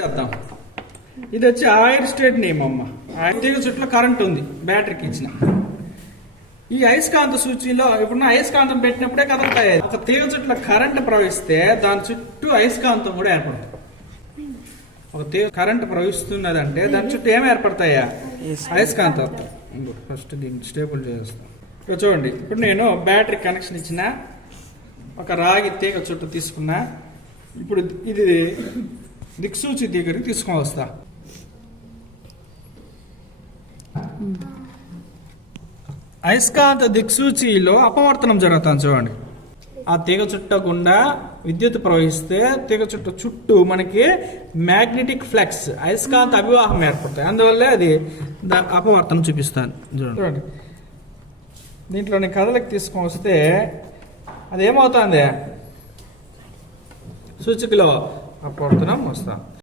చేద్దాం. ఇది వచ్చి ఐర్ స్టేట్ నేమ్ అమ్మ. తీగ చుట్టూ కరెంట్ ఉంది, బ్యాటరీకి ఇచ్చిన. ఈ అయస్కాంత సూచీలో ఇప్పుడు అయస్కాంతం పెట్టినప్పుడే కదులుతాయి. ఒక తీగ చుట్టూ కరెంట్ ప్రవహిస్తే దాని చుట్టూ అయస్కాంతం కూడా ఏర్పడుతుంది. ఒక తీగ కరెంట్ ప్రవహిస్తున్నదంటే దాని చుట్టూ ఏమి ఏర్పడతాయా? అయస్కాంతం. ఫస్ట్ దీన్ని స్టేబుల్ చేస్తాం. ఇక్కడ చూడండి, ఇప్పుడు నేను బ్యాటరీ కనెక్షన్ ఇచ్చిన, ఒక రాగి తీగ చుట్టూ తీసుకున్నా. ఇప్పుడు ఇది దిక్సూచి దగ్గరికి తీసుకొని వస్తా. అయస్కాంత దిక్సూచిలో అపవర్తనం జరుగుతుంది చూడండి. ఆ తీగ చుట్ట గుండా విద్యుత్ ప్రవహిస్తే తీగ చుట్టూ మనకి మ్యాగ్నెటిక్ ఫ్లక్స్, అయస్కాంత అభివాహం ఏర్పడతాయి. అందువల్లే అది అపవర్తనం చూపిస్తాను చూడండి. దీంట్లో నేను కథలకు తీసుకొని వస్తే అది ఏమవుతుంది? సూచికలో అపవర్తనం వస్తా.